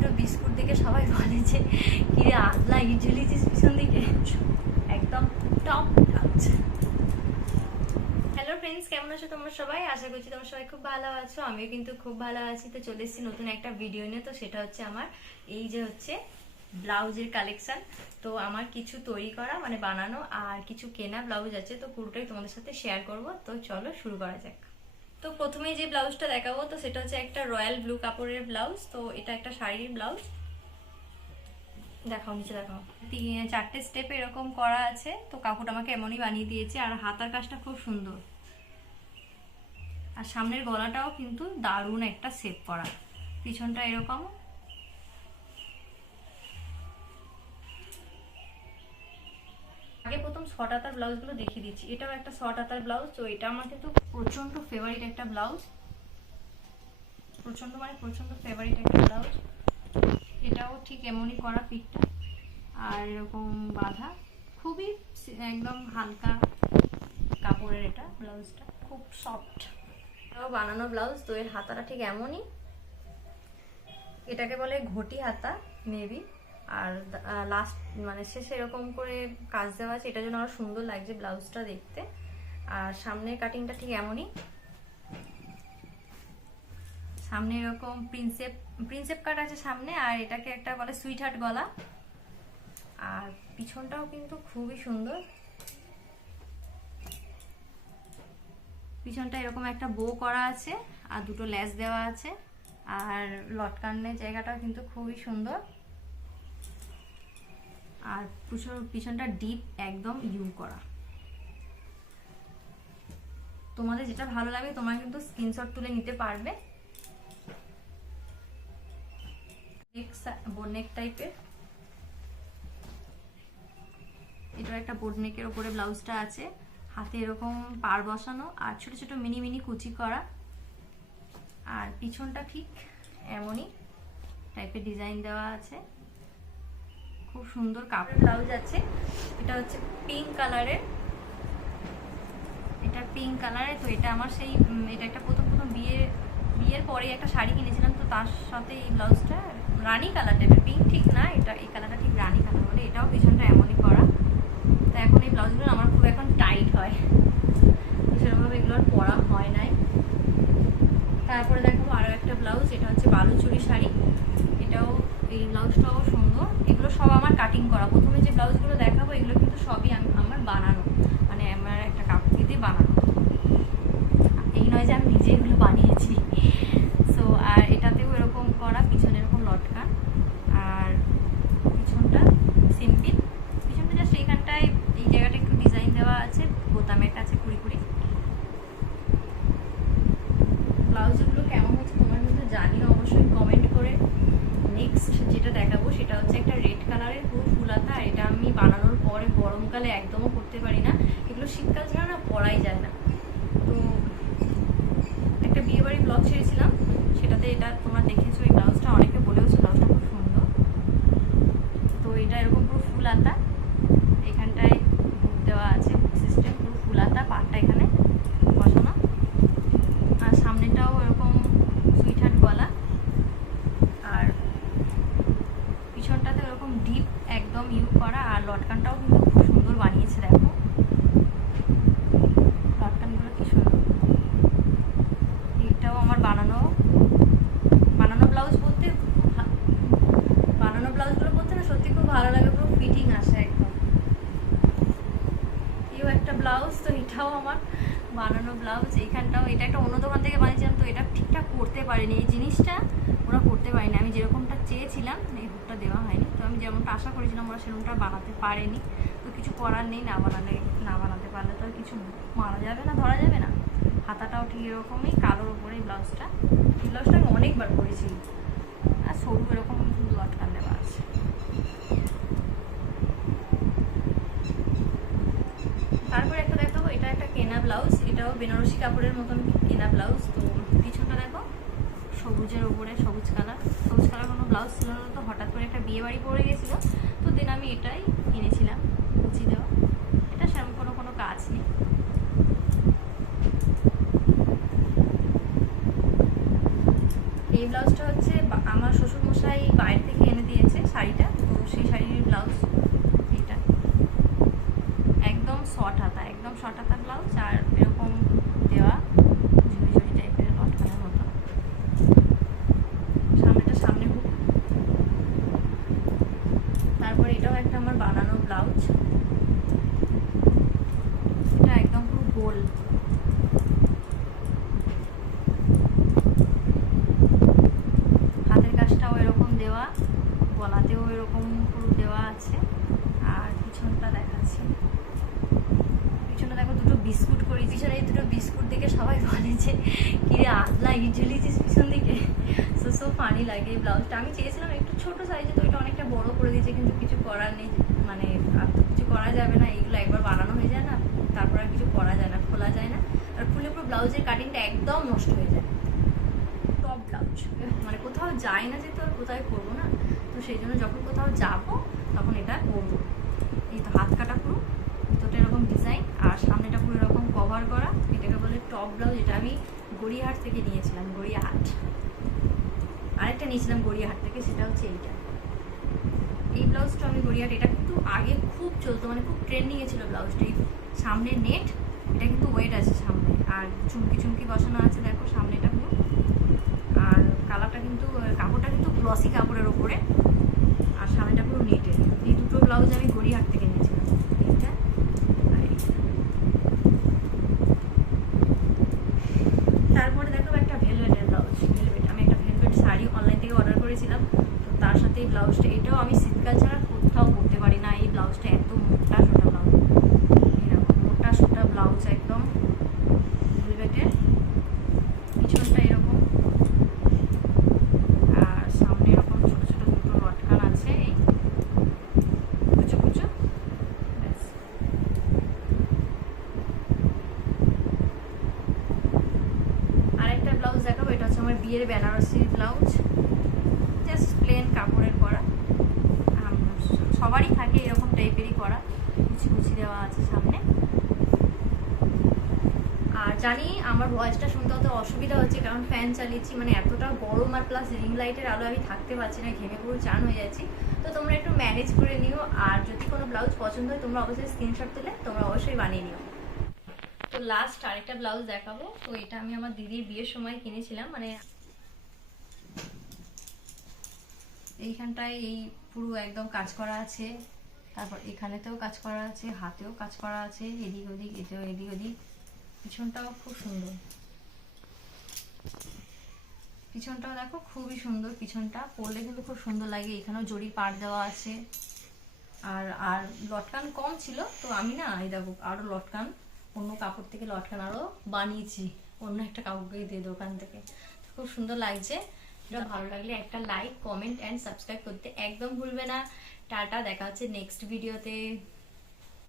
দুটো বিস্কুট দেখে সবাই বলে যে কিরে আদলা ইট ঝুলিয়েছিস পিছন দিকে, একদম টপ থাকছে। হ্যালো ফ্রেন্ডস, কেমন আছো তোমরা সবাই? আশা করছি তোমরা সবাই খুব ভালো আছো। আমিও কিন্তু খুব ভালো আছি। তো চলে এসেছি নতুন একটা ভিডিও নিয়ে। তো সেটা হচ্ছে আমার এই যে হচ্ছে ব্লাউজের কালেকশন। তো আমার কিছু তৈরি করা মানে বানানো আর কিছু কেনা ব্লাউজ আছে, তো পুরোটাই তোমাদের সাথে শেয়ার করব। তো চলো শুরু করা যাক। তো প্রথমেই যে ব্লাউজটা দেখাবো তো সেটা হচ্ছে একটা রয়্যাল ব্লু কাপড়ের ব্লাউজ। তো এটা একটা শাড়ির ব্লাউজ। দেখাও, নিচে দেখাও। চারটে স্টেপে এরকম করা আছে। তো কাপড় আমাকে এমনই বানিয়ে দিয়েছে আর হাতার কাজটা খুব সুন্দর। আর সামনের গলাটাও কিন্তু দারুণ একটা শেপ করা, পিছনটা এরকম। আগে প্রথম শর্ট হাতার ব্লাউজগুলো দেখিয়ে দিচ্ছি। এটাও একটা শর্ট হাতার ব্লাউজ। তো এটা আমার কিন্তু প্রচন্ড ফেভারিট একটা ব্লাউজ, প্রচন্ড ফেভারিট একটা ব্লাউজ। এটাও ঠিক এমনই করা পিঠটা আর এরকম বাঁধা, খুবই একদম হালকা কাপড়ের এটা ব্লাউজটা, খুব সফট। এটাও বানানো ব্লাউজ। তো এর হাতাটা ঠিক এমনই, এটাকে বলে ঘটি হাতা মেবি। আর লাস্ট মানে শেষে এরকম করে কাজ দেওয়া আছে, এটার জন্য আরো সুন্দর লাগছে ব্লাউজটা দেখতে। আর সামনের কাটিংটা ঠিক এমনই, সামনে এরকম প্রিন্সেপ কাট আছে সামনে। আর এটাকে একটা বলে সুইট হার্ট গলা। আর পিছনটাও কিন্তু খুবই সুন্দর, পিছনটা এরকম একটা বো করা আছে আর দুটো লেস দেওয়া আছে। আর লটকানের জায়গাটাও কিন্তু খুবই সুন্দর। আর পিছনটা ডিপ একদম ইউ করা। তোমাদের যেটা ভালো লাগবে তোমরা কিন্তু স্ক্রিনশট তুলে নিতে পারবে। বোটনেক টাইপের, এটা একটা বোটনেকের উপরে ব্লাউজটা আছে। হাতে এরকম পার বসানো আর ছোট ছোট মিনি মিনি কুচি করা। আর পিছনটা ঠিক এমনই টাইপের ডিজাইন দেওয়া আছে, খুব সুন্দর কাপড় ব্লাউজ আছে। এটা হচ্ছে পিঙ্ক কালারের, এটা পিঙ্ক কালারের। তো এটা আমার সেই এটা একটা প্রথম বিয়ের পরে একটা শাড়ি কিনেছিলাম, তো তার সাথে এই ব্লাউজটা রানী কালার টাইপের, পিঙ্ক ঠিক না, এটা এই কালারটা ঠিক রানী কালার বলে। এটাও পিছনটা এমনই করা। তো এখন এই ব্লাউজগুলো আমার খুব এখন টাইট হয়, সেরকমভাবে এগুলো আর পরা হয় নাই। তারপরে দেখাবো আরও একটা ব্লাউজ। এটা হচ্ছে বালুচুরি শাড়ি। এটাও এই ব্লাউজটাও সুন্দর। এগুলো সব আমার কাটিং করা। প্রথমে যে ব্লাউজগুলো দেখাবো এগুলো কিন্তু সবই আমার বানানো, মানে আমার একটা কাপড় দিয়ে বানানো। এই নয় যে আমি নিজে এগুলো বানিয়েছি। সো আর এটাতেও এরকম করা, পিছনে এরকম লটকান। আর পিছনটা সিম্পল, পিছনটা জাস্ট এইখানটায় এই জায়গাটা একটু ডিজাইন দেওয়া আছে বোতামের কাছে কুড়ি কুড়ি। ব্লাউজগুলো কেমন হচ্ছে তোমরা কিন্তু জানিও অবশ্যই কমেন্ট করে। নেক্সট যেটা দেখাবো সেটা হচ্ছে একটা রেড কালারের পুরো ফুলাতা। এটা আমি বানানোর পরে গরমকালে একদমও করতে পারি না, এগুলো শীতকাল ছাড়া না পরাই যায় না। তো একটা বিয়ে বাড়ি ব্লগ ছেড়েছিলাম, সেটাতে এটা তোমরা দেখেছো। এই ব্লাউজটা অনেকে বলেওছে ব্লাউজটা খুব সুন্দর। তো এটা এরকম পুরো ফুলাতা, এখানটায় হুক দেওয়া আছে, হুক সিস্টেম, পুরো ফুলাতা, পাটটা এখানে বসানো। আর সামনেটাও এরকম সুইট হার্ট গলা। আর পিছনটাতে এরকম ডিপ একদম ইউ করা। আর লটকানটাও কিন্তু খুব সুন্দর বানিয়েছে, দেখো লটকানগুলো কি সুন্দর। এটাও আমার বানানো ব্লাউজগুলো পরতে না সত্যি খুব ভালো লাগে, পুরো ফিটিং আসে একদম। এও একটা ব্লাউজ। তো এটাও আমার বানানো ব্লাউজ। এইখানটাও এটা একটা অন্য দোকান থেকে বানিয়েছিলাম, তো এটা ঠিকঠাক করতে পারিনি, এই জিনিসটা ওরা করতে পারিনি। আমি যেরকমটা চেয়েছিলাম এই হুকটা দেওয়া হয়নি। তো আমি যেমনটা আশা করেছিলাম ওরা সেরকমটা বানাতে পারেনি। তো কিছু করার নেই, না বানাতে পারলে তো আর কিছু মারা যাবে না, ধরা যাবে না। হাতাটাও ঠিক এরকমই কালোর উপরে এই ব্লাউজটা আমি অনেকবার করেছি। আর সরু এরকম লটকান দেওয়া আছে। তারপর একটা দেখাবো, এটা একটা কেনা ব্লাউজ। এটাও বেনারসি কাপড়ের মতন কেনা ব্লাউজ। তো পিছনটা দেখো সবুজের উপরে সবুজ কালার কোনো ব্লাউজ ছিল না, তো হঠাৎ করে একটা বিয়ে বাড়ি পড়ে গেছিলো, তো দেন আমি এটাই কিনেছিলাম কুচি দেওয়া। এটা সেরকম কোনো কাজ নেই। এই ব্লাউজটা হচ্ছে আমার শ্বশুরমশাই বাইরে থেকে এনে দিয়েছে শাড়িটা, তো সেই শাড়ির ব্লাউজ এটা একদম শর্ট হাতা, একদম শর্ট হাতা ব্লাউজ, আর এরকম দেওয়া ঝুড়ি ঝুড়ি টাইপের লটকানোর মতো। সামনেটা সামনে হুক। তারপর এটাও একটা আমার বানানো ব্লাউজ, এটা একদম পুরো গোল। হাতের কাজটাও এরকম দেওয়া, গলাতেও এরকম পুরো দেওয়া আছে। আর পিছনটা দেখাচ্ছি, পিছনে দেখো দুটো বিস্কুট করি, পিছনে এই দুটো বিস্কুট দেখে সবাই বলে যে কিরে আদলা ইট ঝুলিয়েছিস পিছন দিকে। সো ফানি লাগে। এই ব্লাউজটা আমি চেয়েছিলাম একটু ছোট সাইজে, তো এটা অনেকটা বড় করে দিয়েছে, কিন্তু কিছু করার নেই, মানে আর তো কিছু করা যাবে না, এইগুলো একবার বানানো হয়ে যায় না, তারপর আর কিছু করা যায় না, খোলা যায় না, আর খুলে পুরো ব্লাউজের কাটিংটা একদম নষ্ট হয়ে যায়। টপ ব্লাউজ মানে কোথাও যাই না, যেহেতু আর কোথায় করবো না, তো সেই জন্য যখন কোথাও যাবো তখন এটা করবো। এই তো হাত কাটা পুরো, ভিতরটা এরকম ডিজাইন, আর সামনেটা পুরো এরকম কভার করা, এটাকে বলে টপ ব্লাউজ। এটা আমি গড়িয়াহাট থেকে নিয়েছিলাম, গড়িয়াহাট। আরেকটা নিয়েছিলাম গড়িয়াহাট থেকে, সেটা হচ্ছে এইটা। এই ব্লাউজটা আমি গড়িয়াহাট, এটা কিন্তু আগে খুব চলতো, মানে খুব ট্রেন্ডিংয়ে ছিল ব্লাউজটা। এই সামনে নেট, এটা কিন্তু ওয়েট আছে সামনে, আর চুমকি চুমকি বসানো আছে দেখো সামনেটা পুরো। আর কালারটা কিন্তু, কাপড়টা কিন্তু গ্লসি কাপড়ের ওপরে, আর সামনেটা পুরো নেটের। এই দুটো ব্লাউজ আমি গড়িয়াহাট থেকে নিয়েছিলাম, এইটা আর এইটা। তারপরে দেখো একটা ভেলভেটের ব্লাউজ, ভেলভেট, আমি একটা ভেলভেট শাড়ি অনলাইন থেকে অর্ডার করেছিলাম, তো তার সাথে এই ব্লাউজটা, এটাও আমি শীতকাল ছাড়া কোথাও পরতে পারি না। এই ব্লাউজটা এত মোটা সোটা ব্লাউজ, এরকম মোটা সোটা ব্লাউজ একদম ভেলভেটের, পিছনটা এরকম, আর সামনে এরকম ছোট ছোট দুটো লটকান আছে, এই কুচো কুচো, ব্যাস। আরেকটা ব্লাউজ দেখাবো, এটা হচ্ছে আমার বিয়ের বেনারসি ব্লাউজ, জাস্ট প্লেন কাপড়ের করা, সবারই থাকে এরকম টাইপেরই করা, কুচি কুচি দেওয়া আছে সামনে। আর জানি আমার ভয়েসটা শুনতে হতে অসুবিধা হচ্ছে, কারণ ফ্যান চালিয়েছি, মানে এতটা গরম, আর প্লাস রিং লাইটের আলো আমি থাকতে পারছি না, ঘেমে পুরো চান হয়ে যাচ্ছি। তো তোমরা একটু ম্যানেজ করে নিও, আর যদি কোনো ব্লাউজ পছন্দ হয় তোমরা অবশ্যই স্ক্রিনশট তুলে তোমরা অবশ্যই বানিয়ে নিও। তো লাস্ট আরেকটা ব্লাউজ দেখাবো, তো এটা আমি আমার দিদির বিয়ের সময় কিনেছিলাম, মানে এইখানটায় এই পুরো একদম কাজ করা আছে, তারপর এখানেতেও কাজ করা আছে, হাতেও কাজ করা আছে, এদিক ওদিক, এতেও এদিক ওদিক। পিছনটাও খুব সুন্দর, পিছনটাও দেখো খুবই সুন্দর, পিছনটা পরলে কিন্তু খুব সুন্দর লাগে। এখানেও জড়ি পাড় দেওয়া আছে, আর আর লটকান কম ছিল, তো আমি না এই দেখো আরো লটকান, অন্য কাপড় থেকে লটকান আরো বানিয়েছি, অন্য একটা কাপড়কে দিয়ে দোকান থেকে, খুব সুন্দর লাগছে। এটা ভালো লাগলে একটা লাইক, কমেন্ট অ্যান্ড সাবস্ক্রাইব করতে একদম ভুলবে না। টাটা, দেখা হচ্ছে নেক্সট ভিডিওতে।